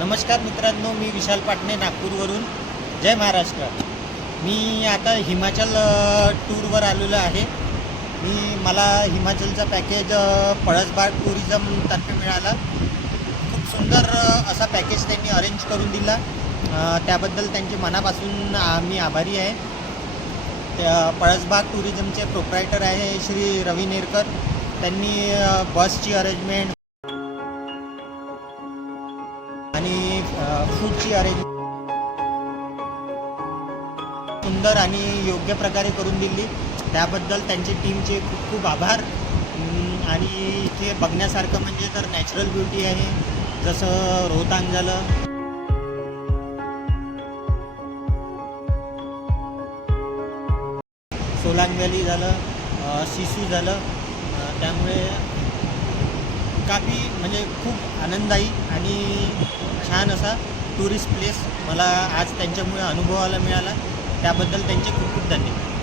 नमस्कार मित्रांनो, मी विशाल पाटणे नागपूरवरून. जय महाराष्ट्र. मी आता हिमाचल टूरवर आलेलो आहे. मला हिमाचलचा पॅकेज पळसबाग टुरिझमतर्फे मिळाला. खूप सुंदर असा पॅकेज त्यांनी अरेंज करून दिला. त्याबद्दल त्यांचे मनापासून मी आभारी आहे. पळसबाग टुरिझमचे प्रोप्रायटर आहे श्री रवी नेरकर. त्यांनी बसची अरेंजमेंट आणि फूडची अरेंज सुंदर आणि योग्य प्रकारे करून दिली. त्याबद्दल त्यांचे टीमचे खूप खूप आभार. आणि इथे बघण्यासारखं म्हणजे तर नॅचरल ब्युटी आहे, जसं रोहतांग झालं, सोलांग व्हॅली झालं, सिसू झालं. त्यामुळे काफी म्हणजे खूप आनंददायी आणि छान असा टुरिस्ट प्लेस मला आज त्यांच्यामुळे अनुभवायला मिळाला. त्याबद्दल त्यांचे खूप खूप धन्यवाद.